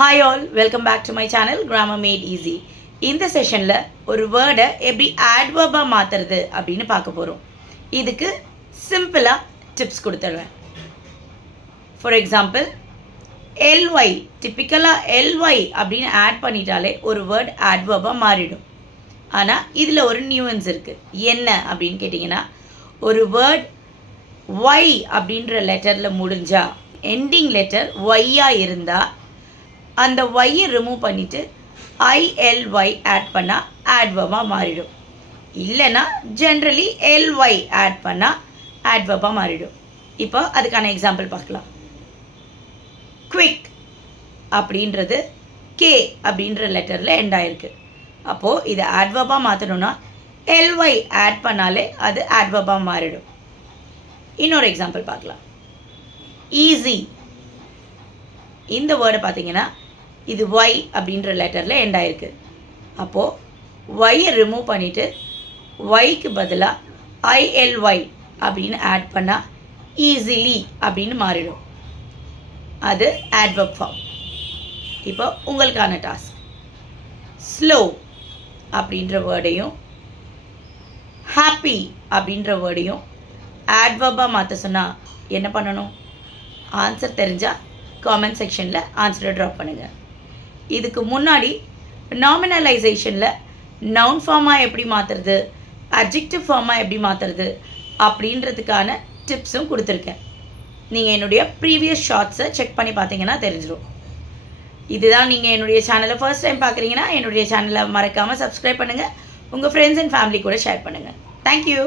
Hi all, welcome back to my channel Grammar Made Easy. இந்த செஷனில் ஒரு வேர்டை எப்படி adverb-ஆ மாற்றுறது அப்படின்னு பார்க்க போகிறோம். இதுக்கு சிம்பிளாக டிப்ஸ் கொடுத்துட்றேன். ஃபார் எக்ஸாம்பிள் ly, டிப்பிக்கலாக ly அப்படின்னு ஆட் பண்ணிட்டாலே ஒரு வேர்ட் adverb-ஆ மாறிடும். ஆனால் இதில் ஒரு நியூவன்ஸ் இருக்குது. என்ன அப்படின்னு கேட்டிங்கன்னா, ஒரு வேர்ட் y அப்படின்ற லெட்டரில் முடிஞ்சா எண்டிங் லெட்டர் y-ஆ இருந்தால் அந்த y-ஐ ரிமூவ் பண்ணிவிட்டு ILY ஆட் பண்ணால் adverb-ஆ மாறிடும். இல்லைன்னா ஜென்ரலி ly ஆட் பண்ணால் adverb-ஆ மாறிடும். இப்போ அதுக்கான எக்ஸாம்பிள் பார்க்கலாம். குவிக் அப்படின்றது K அப்படின்ற லெட்டரில் எண்ட் ஆயிருக்கு. அப்போது இதை adverb-ஆ மாற்றணுன்னா ly ஆட் பண்ணாலே அது adverb-ஆ மாறிடும். இன்னொரு எக்ஸாம்பிள் பார்க்கலாம். ஈஸி, இந்த வேர்டை பார்த்தீங்கன்னா இது y அப்படின்ற லெட்டரில் எண்ட் ஆயிருக்கு. அப்போது y-ஐ ரிமூவ் பண்ணிவிட்டு y-க்கு பதிலாக ILY அப்படின்னு ஆட் பண்ணால் ஈஸிலி அப்படின்னு மாறிடும். அது adverb ஃபார்ம். இப்போ உங்களுக்கான டாஸ்க், ஸ்லோ அப்படின்ற வேர்டையும் ஹாப்பி அப்படின்ற வேர்டையும் adverb-ஆ மாற்ற சொன்னால் என்ன பண்ணணும்? ஆன்சர் தெரிஞ்சால் காமெண்ட் செக்ஷனில் ஆன்சரை ட்ராப் பண்ணுங்கள். இதுக்கு முன்னாடி நாமினலைசேஷனில் நவுன் ஃபார்மாக எப்படி மாற்றுறது, அட்ஜெக்டிவ் ஃபார்மாக எப்படி மாற்றுறது அப்படின்றதுக்கான டிப்ஸும் கொடுத்துருக்கேன். நீங்கள் என்னுடைய ப்ரீவியஸ் ஷார்ட்ஸை செக் பண்ணி பார்த்தீங்கன்னா தெரிஞ்சிடும். இதுதான் நீங்கள் என்னுடைய சேனலை ஃபர்ஸ்ட் டைம் பார்க்குறீங்கன்னா என்னுடைய சேனலை மறக்காமல் சப்ஸ்கிரைப் பண்ணுங்கள். உங்கள் ஃப்ரெண்ட்ஸ் அண்ட் ஃபேமிலி கூட ஷேர் பண்ணுங்கள். தேங்க்யூ.